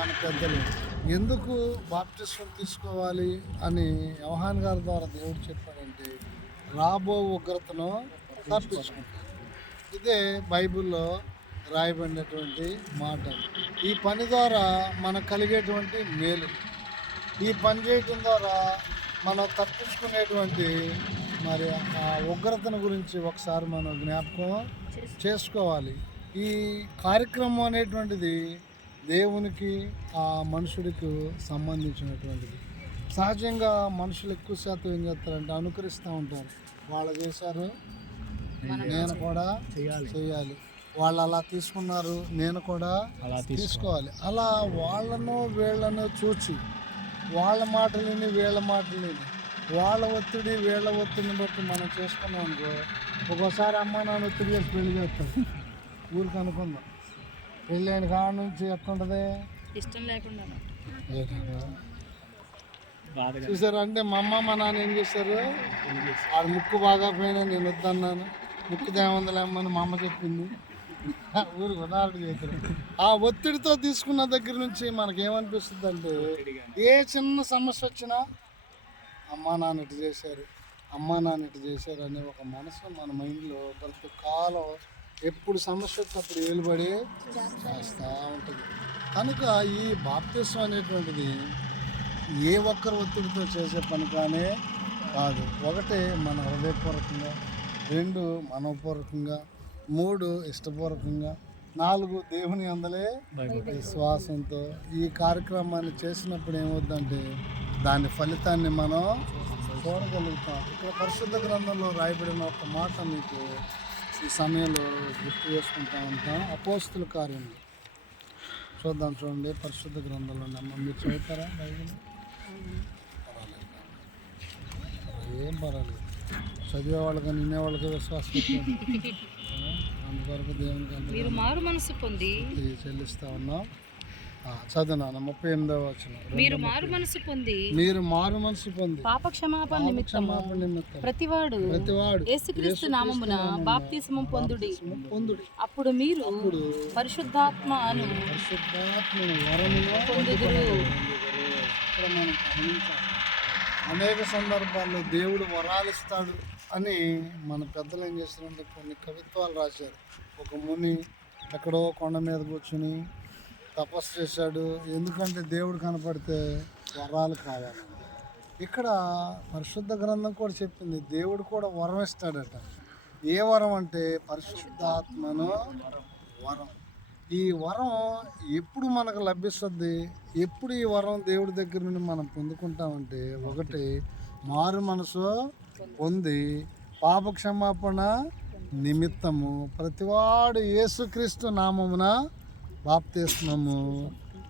మన పెద్దలు ఎందుకు బాప్టిజం తీసుకోవాలి అని యోహాన్ గారి ద్వారా దేవుడు చెప్పాడంటే రాబో ఉగ్రతను తప్పించుకుంటారు. ఇదే బైబిల్లో రాయబడినటువంటి మాట. ఈ పని ద్వారా మనకు కలిగేటువంటి మేలు, ఈ పని చేయటం ద్వారా మనం తప్పించుకునేటువంటి మరి ఆ ఉగ్రతను గురించి ఒకసారి మనం జ్ఞాపకం చేసుకోవాలి. ఈ కార్యక్రమం అనేటువంటిది దేవునికి ఆ మనుషుడికి సంబంధించినటువంటిది. సహజంగా మనుషులు ఎక్కువ శాతం ఏం చేస్తారంటే అనుకరిస్తూ ఉంటారు. వాళ్ళు చేశారు, నేను కూడా చేయాలి, వాళ్ళు అలా తీసుకున్నారు, నేను కూడా తీసుకోవాలి. అలా వాళ్ళను వీళ్ళను చూచి వాళ్ళ మాటలు విని వీళ్ళ మాటలు విని వాళ్ళ ఒత్తిడి వీళ్ళ ఒత్తిడిని బట్టి మనం చేసుకున్నాం అనుకో, ఒక్కోసారి అమ్మ నాన్న ఒత్తిడి చేసి పెళ్లి చేస్తాం. ఊరికి అనుకుందాం, పెళ్ళి అయిన కాడ నుంచి ఎట్లుంటుంది, ఇష్టం లేకుండా చూసారు. అంటే మా అమ్మ మా నాన్న ఏం చేశారు, ఆడ ముక్కు బాగా పోయినా నేను వద్దన్నాను, ముక్కు దేవందలేమని మా అమ్మ చెప్పింది. ఊరికి ఉదాహరణ చేశారు. ఆ ఒత్తిడితో తీసుకున్న దగ్గర నుంచి మనకేమనిపిస్తుంది అంటే ఏ చిన్న సమస్య వచ్చినా అమ్మా నాన్న ఇటు చేశారు, అమ్మా నాన్న ఇటు చేశారు అనే ఒక మనసు మన మైండ్లో ప్రతి కాలం ఎప్పుడు సమస్య వచ్చినప్పుడు ఏలుబడి చేస్తూ ఉంటుంది. కనుక ఈ బాప్తిస్మం అనేటువంటిది ఏ ఒక్కరు ఒత్తిడితో చేసే పని కానీ కాదు. ఒకటి మన హృదయపూర్వకంగా, 2 మనోపూర్వకంగా, 3 ఇష్టపూర్వకంగా, 4 దేవుని అందలే విశ్వాసంతో ఈ కార్యక్రమాన్ని చేసినప్పుడు ఏమవుద్దంటే దాని ఫలితాన్ని మనం చూడగలుగుతాం. ఇక్కడ పరిశుద్ధ గ్రంథంలో రాయబడిన ఒక మాట మీకు ఈ సమయంలో గుర్తు చేసుకుంటా ఉంటాం. అపోస్తుల కార్యంలో చూద్దాం. చూడండి, పరిశుద్ధ గ్రంథంలో అమ్మ మీరు చదువుతారా బైబిల్? పర్వాలేదు, ఏం పర్వాలేదు, చదివేవాళ్ళు కానీ వినేవాళ్ళకి విశ్వాసం అందువరకు దేవునికి చెల్లిస్తా ఉన్నాం. చదువునాను 38వ వచనం. మీరు మారు మనసు పొంది పాప క్షమాపణ నిమిత్తం ప్రతివాడు యేసుక్రీస్తు నామమున బాప్తిస్మం పొందుడి. అప్పుడు మీరు పరిశుద్ధాత్మను వరమును పొందుదురు. ఇక్కడ మనం గమనించాలి, అనేక సందర్భాల్లో దేవుడు వరాలు ఇస్తాడు అని మన పెద్దలు ఏం చేస్తారంటే కొన్ని కవిత్వాలు రాశారు. ఒక ముని ఎక్కడో కొండ మీద కూర్చుని తపస్సు చేశాడు, ఎందుకంటే దేవుడు కనపడితే వరాలు కావాలి. ఇక్కడ పరిశుద్ధ గ్రంథం కూడా చెప్పింది దేవుడు కూడా వరం ఇస్తాడట. ఏ వరం అంటే పరిశుద్ధాత్మను వరం. ఈ వరం ఎప్పుడు మనకు లభిస్తుంది, ఎప్పుడు ఈ వరం దేవుడి దగ్గర నుండి మనం పొందుకుంటామంటే, ఒకటి మారు మనసు పొంది పాప క్షమాపణ నిమిత్తము ప్రతివాడు యేసుక్రీస్తు నామమున బాప్తిస్మము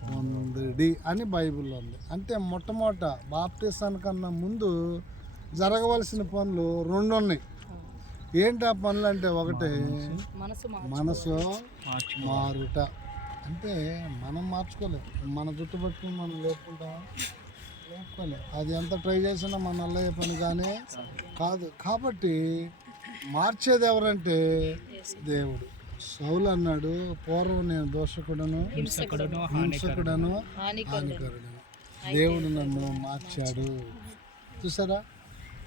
పొందుడి అని బైబిల్లో ఉంది. అంటే మొట్టమొదట బాప్తిసానికన్నా ముందు జరగవలసిన పనులు 2 ఉన్నాయి. ఏంటి ఆ పనులు అంటే, ఒకటి మనసు మారుట. అంటే మనం మార్చుకోలేము, మన జుట్టు పట్టుకుని మనం లేపుకుంటాం, లేపుకోలేము. అది ఎంత ట్రై చేసినా మన అల్లయ్యే పని కానీ కాదు. కాబట్టి మార్చేది ఎవరంటే దేవుడు. సౌలు అన్నాడు, పూర్వం నేను దోషకుడను, హింసకుడను, హానికరుడను, దేవుడు నన్ను మార్చాడు. చూసారా?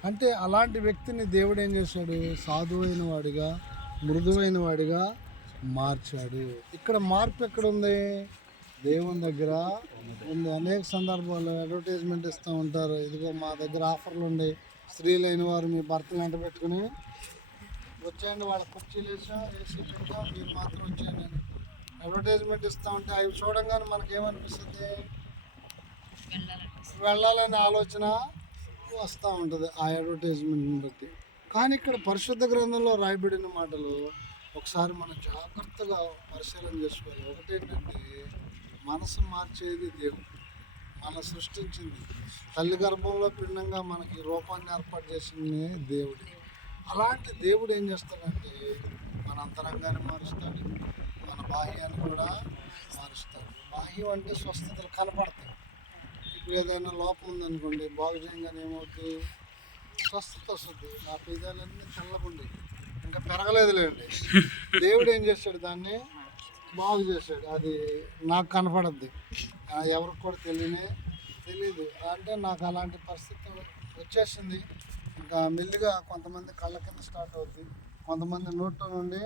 అంటే అలాంటి వ్యక్తిని దేవుడు ఏం చేశాడు, సాధువైన వాడిగా, మృదువైన వాడిగా మార్చాడు. ఇక్కడ మార్పు ఎక్కడ ఉంది, దేవుని దగ్గర ఉంది. అనేక సందర్భాల్లో అడ్వర్టైజ్మెంట్ ఇస్తూ ఉంటారు, ఇదిగో మా దగ్గర ఆఫర్లు ఉన్నాయి, స్త్రీలైన వారు మీ భర్తలు వెంట పెట్టుకుని వచ్చేయండి, వాళ్ళ కుర్చీలు ఏసీ పెట్టా, మీరు మాత్రం వచ్చేయండి అని అడ్వర్టైజ్మెంట్ ఇస్తూ ఉంటే అవి చూడంగానే మనకేమనిపిస్తుంది, వెళ్ళాలనే ఆలోచన వస్తూ ఉంటుంది ఆ అడ్వర్టైజ్మెంట్ని బట్టి. కానీ ఇక్కడ పరిశుద్ధ గ్రంథంలో రాయబడిన మాటలు ఒకసారి మనం జాగ్రత్తగా పరిశీలన చేసుకోవాలి. ఒకటేంటంటే మనసు మార్చేది దేవుడు, మన సృష్టించింది, తల్లి గర్భంలో పిండంగా మనకి రూపాన్ని ఏర్పాటు చేసింది దేవుడు. అలాంటి దేవుడు ఏం చేస్తాడంటే మన అంతరంగాన్ని మారుస్తాడు, మన బాహ్యాన్ని కూడా మారుస్తాడు. బాహ్యం అంటే స్వస్థతలు కనపడతాయి. ఇప్పుడు ఏదైనా లోపం ఉందనుకోండి, బాగు చేయగానే ఏమవుతుంది, స్వస్థత వస్తుంది. నా పేదాలన్నీ చల్లకుండి ఇంకా పెరగలేదులేండి. దేవుడు ఏం చేశాడు, దాన్ని బాగు చేశాడు, అది నాకు కనపడద్ది. ఎవరికి కూడా తెలియదు. అంటే నాకు అలాంటి పరిస్థితి వచ్చేసింది. ఇంకా మెల్లిగా కొంతమంది కళ్ళ కింద స్టార్ట్ అవుద్ది, కొంతమంది నోట్లో నుండి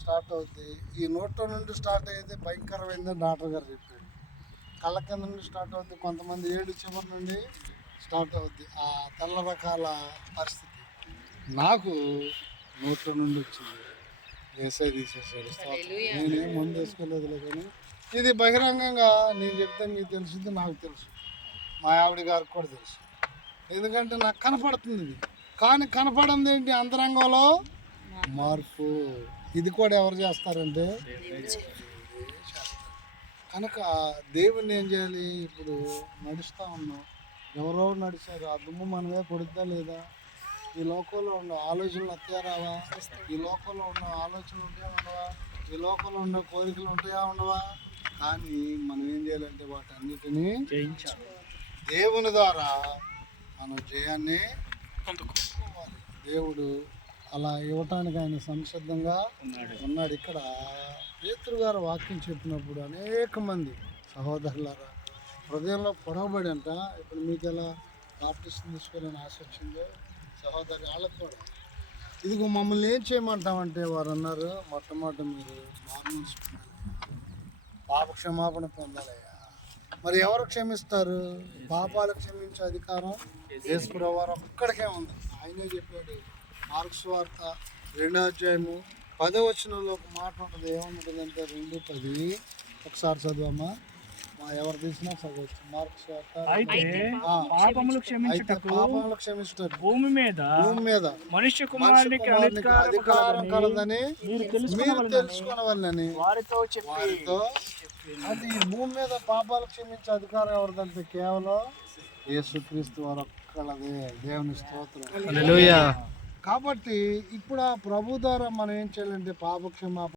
స్టార్ట్ అవుద్ది. ఈ నోట్లో నుండి స్టార్ట్ అయితే భయంకరమైందని డాక్టర్ గారు చెప్పాడు. కళ్ళ కింద నుండి స్టార్ట్ అవుద్ది, కొంతమంది ఏడు చివరి నుండి స్టార్ట్ అవుద్ది. ఆ తెల్ల రకాల పరిస్థితి నాకు నోట్లో నుండి వచ్చింది. వేసే తీసేసాడు. నేనేం మందు వేసుకోలేదులే, కానీ ఇది బహిరంగంగా నేను చెప్తే మీకు తెలిసింది, నాకు తెలుసు, మా ఆవిడ గారికి కూడా తెలుసు. ఎందుకంటే నాకు కనపడుతుంది ఇది. కానీ కనపడింది ఏంటి? అంతరంగంలో మార్పు. ఇది కూడా ఎవరు చేస్తారంటే కనుక దేవుణ్ణి ఏం చేయాలి? ఇప్పుడు నడుస్తూ ఉన్నాం, ఎవరో నడిచారు, ఆ దుమ్ము మనమే పడుద్దా లేదా? ఈ లోకంలో ఉన్న ఆలోచనలు అత్యారావా? ఈ లోకంలో ఉన్న ఆలోచనలు ఉంటాయా ఉండవా? ఈ లోకంలో ఉన్న కోరికలు ఉంటాయా ఉండవా? కానీ మనం ఏం చేయాలంటే వాటన్నిటినీ జయించాలి. దేవుని ద్వారా మనం జయాన్ని పొందుకోవాలి. దేవుడు అలా ఇవ్వటానికి ఆయన సంసిద్ధంగా ఉన్నాడు. ఇక్కడ పేతురు గారు వాక్యం చెప్పినప్పుడు అనేక మంది సహోదరులారా హృదయంలో పొడవబడి అంట. ఇప్పుడు మీకు ఎలా బాప్టిస్ట్ తీసుకోవాలని ఆశ వచ్చిందో సహోదరి వాళ్ళకు కూడా, ఇదిగో మమ్మల్ని ఏం చేయమంటామంటే వారు అన్నారు, మొట్టమొదటి మీరు మారుమనసు పొందాలి, పాప క్షమాపణ పొందాలయ్యా. మరి ఎవరు క్షమిస్తారు? పాపాలు క్షమించే అధికారం యేసుప్రభువు వారు ఒక్కడికే ఉంది. ఆయనే చెప్పాడు. మార్కు సువార్త 2వ అధ్యాయము 10వ వచనంలో ఒక మాట ఉంటుంది. ఏముంటుందంటే 2:10. ఒకసారి చదువమ్మా. ఎవరు తీసినా చదవచ్చు. మార్కు సువార్త. అయితే పాపములు క్షమించుటకు భూమి మీద మనుష్య కుమారునికి అధికారం కలదని మీరు తెలుసుకొనవలెనని వారితో అది ఈ భూమి మీద పాపాలు క్షమించే అధికారం ఎవరిదంటే కేవలం యేసుక్రీస్తు వారు ఒక్కళ్ళదే. దేవుని స్తోత్రం. కాబట్టి ఇప్పుడు ఆ ప్రభు ద్వారా మనం ఏం చేయాలంటే పాప క్షమాపణ